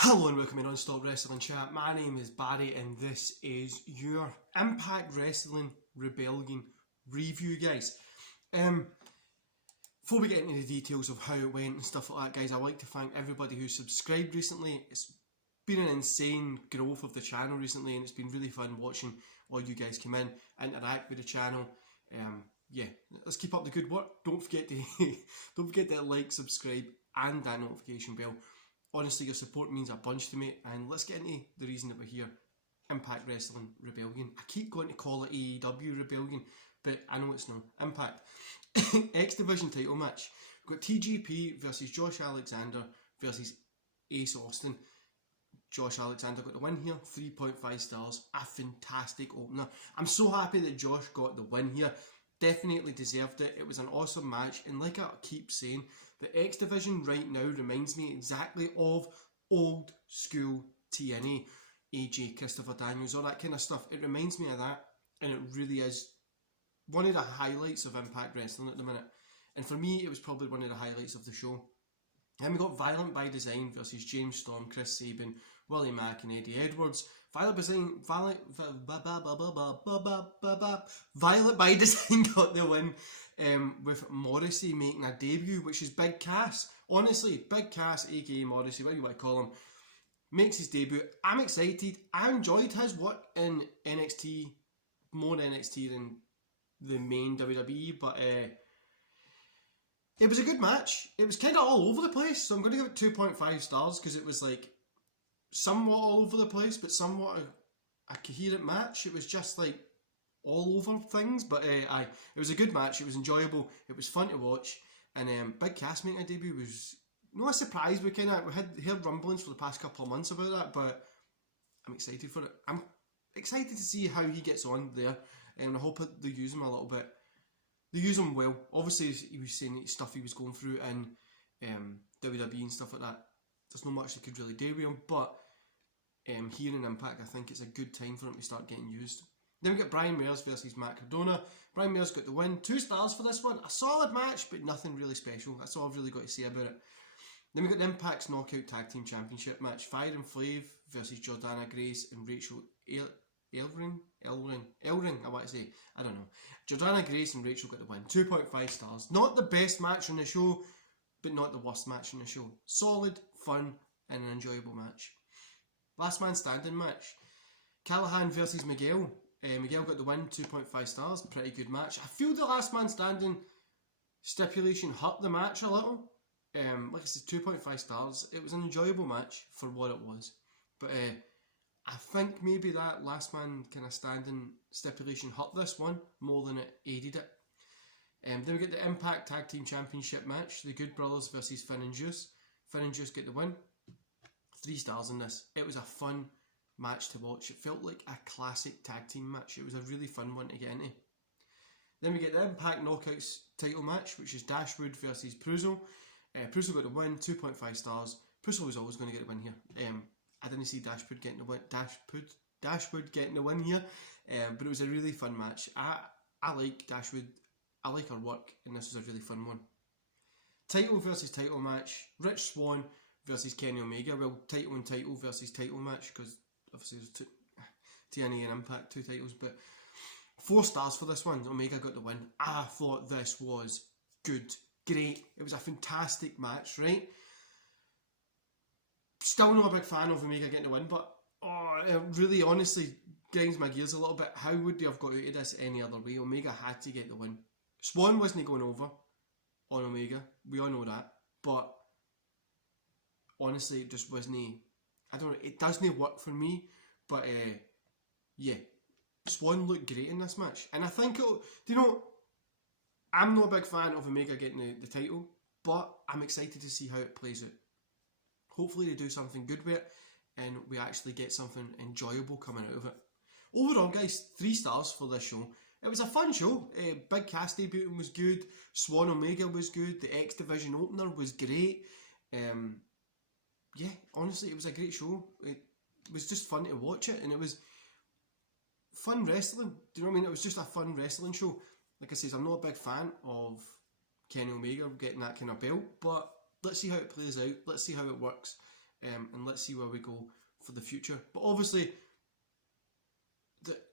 Hello and welcome to Non-Stop Wrestling Chat. My name is Barry and this is your Impact Wrestling Rebellion review, guys. Before we get into the details of how it went and stuff like that, guys, I'd like to thank everybody who's subscribed recently. It's been an insane growth of the channel recently and it's been really fun watching all you guys come in, interact with the channel. Yeah, let's keep up the good work. Don't forget to like, subscribe and that notification bell. Honestly, your support means a bunch to me, and let's get into the reason that we're here. Impact Wrestling Rebellion. I keep going to call it AEW Rebellion, but I know it's not. Impact. X Division title match. We've got TJP versus Josh Alexander versus Ace Austin. Josh Alexander got the win here, 3.5 stars. A fantastic opener. I'm so happy that Josh got the win here. Definitely deserved it. It was an awesome match, and like I keep saying, the X Division right now reminds me exactly of old school TNA, AJ, Christopher Daniels, all that kind of stuff. It reminds me of that, and it really is one of the highlights of Impact Wrestling at the minute. And for me, it was probably one of the highlights of the show. Then we got Violent by Design versus James Storm, Chris Sabin, Willie Mack and Eddie Edwards. Violent by Design got the win with Morrissey making a debut, which is Big Cass. Honestly, Big Cass, aka Morrissey, whatever you want to call him, makes his debut. I'm excited. I enjoyed his work in NXT, more NXT than the main WWE, but it was a good match. It was kind of all over the place, so I'm going to give it 2.5 stars because it was like somewhat all over the place, but somewhat a coherent match. It was just like all over things, but it was a good match. It was enjoyable. It was fun to watch, and Big Cass making a debut was not a surprise. We had heard rumblings for the past couple of months about that, but I'm excited for it. I'm excited to see how he gets on there, and I hope they use him a little bit. They use him well. Obviously, he was saying stuff he was going through in WWE and stuff like that. There's not much they could really do with him, but here in Impact, I think it's a good time for him to start getting used. Then we got Brian Myers versus Matt Cardona. Brian Myers got the win. 2 stars for this one. A solid match, but nothing really special. That's all I've really got to say about it. Then we got the Impact's Knockout Tag Team Championship match. Fire and Flav versus Jordana Grace and Rachel Elring, I want to say. I don't know. Jordana Grace and Rachel got the win. 2.5 stars. Not the best match on the show, but not the worst match on the show. Solid, fun, and an enjoyable match. Last man standing match. Callahan versus Miguel. Miguel got the win, 2.5 stars. Pretty good match. I feel the last man standing stipulation hurt the match a little. Like I said, 2.5 stars. It was an enjoyable match for what it was. But I think maybe that last man kind of standing stipulation hurt this one more than it aided it. Then we get the Impact Tag Team Championship match. The Good Brothers versus Finn and Juice. Finn and Juice get the win. 3 stars in this. It was a fun match to watch. It felt like a classic tag team match. It was a really fun one to get into. Then we get the Impact Knockouts title match, which is Dashwood versus Pruzo. Pruzo got the win, 2.5 stars. Pruzo was always going to get the win here. I didn't see Dashwood getting the win. Dashwood getting the win here, but it was a really fun match. I like Dashwood. I like her work, and this was a really fun one. Title versus title match. Rich Swann versus Kenny Omega. Well, title and title versus title match, because obviously there's TNA and Impact, 2 titles, but 4 stars for this one. Omega got the win. I thought this was good. Great. It was a fantastic match, right? Still not a big fan of Omega getting the win, but it really honestly grinds my gears a little bit. How would they have got out of this any other way? Omega had to get the win. Swann wasn't going over on Omega. We all know that. But honestly, it just wasn't. I don't know. It doesn't work for me. But yeah, Swann looked great in this match, and I think it'll. Do you know? I'm not a big fan of Omega getting the title, but I'm excited to see how it plays out. Hopefully they do something good with it, and we actually get something enjoyable coming out of it. Overall, guys, 3 stars for this show. It was a fun show. Big Cass debuting was good. Swann Omega was good. The X Division opener was great. Yeah, honestly, it was a great show. It was just fun to watch it, and it was fun wrestling. Do you know what I mean? It was just a fun wrestling show. Like I said, I'm not a big fan of Kenny Omega getting that kind of belt, but let's see how it plays out. Let's see how it works. and let's see where we go for the future. But obviously,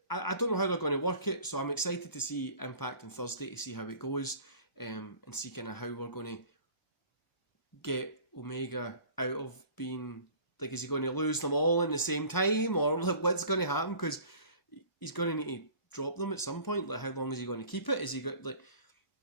I don't know how they're going to work it, so I'm excited to see Impact on Thursday to see how it goes, and see kind of how we're going to get Omega out of being, like, is he going to lose them all in the same time, or like, what's going to happen? Because he's going to need to drop them at some point. Like, how long is he going to keep it? Is he got, like,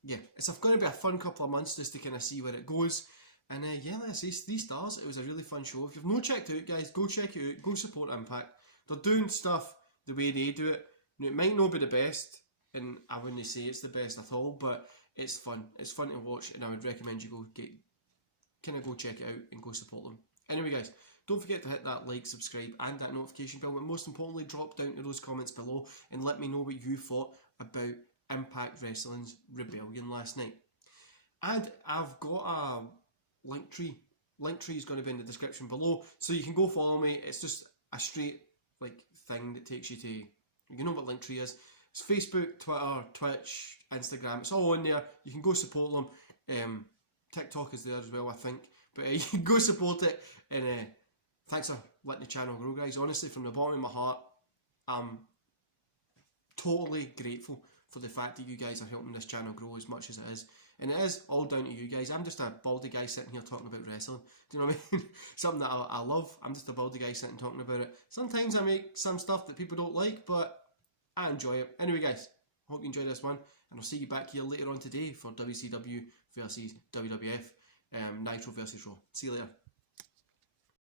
yeah, it's going to be a fun couple of months just to kind of see where it goes. And yeah, let's say 3 stars. It was a really fun show. If you've not checked it out, guys, go check it out. Go support Impact. They're doing stuff the way they do it. Now, it might not be the best, and I wouldn't say it's the best at all, but it's fun. It's fun to watch, and I would recommend you go check it out and go support them. Anyway, guys, don't forget to hit that like, subscribe, and that notification bell. But most importantly, drop down to those comments below and let me know what you thought about Impact Wrestling's Rebellion last night. And I've got a link tree. Link tree is going to be in the description below, so you can go follow me. It's just a straight thing that takes you to, you know what Linktree is. It's Facebook, Twitter, Twitch, Instagram. It's all on there. You can go support them. TikTok is there as well, I think. But you can go support it. And thanks for letting the channel grow, guys. Honestly, from the bottom of my heart, I'm totally grateful for the fact that you guys are helping this channel grow as much as it is. And it is all down to you guys. I'm just a baldy guy sitting here talking about wrestling. Do you know what I mean? Something that I love. I'm just a baldy guy sitting talking about it. Sometimes I make some stuff that people don't like, but I enjoy it. Anyway, guys, hope you enjoyed this one. And I'll see you back here later on today for WCW versus WWF, Nitro versus Raw. See you later.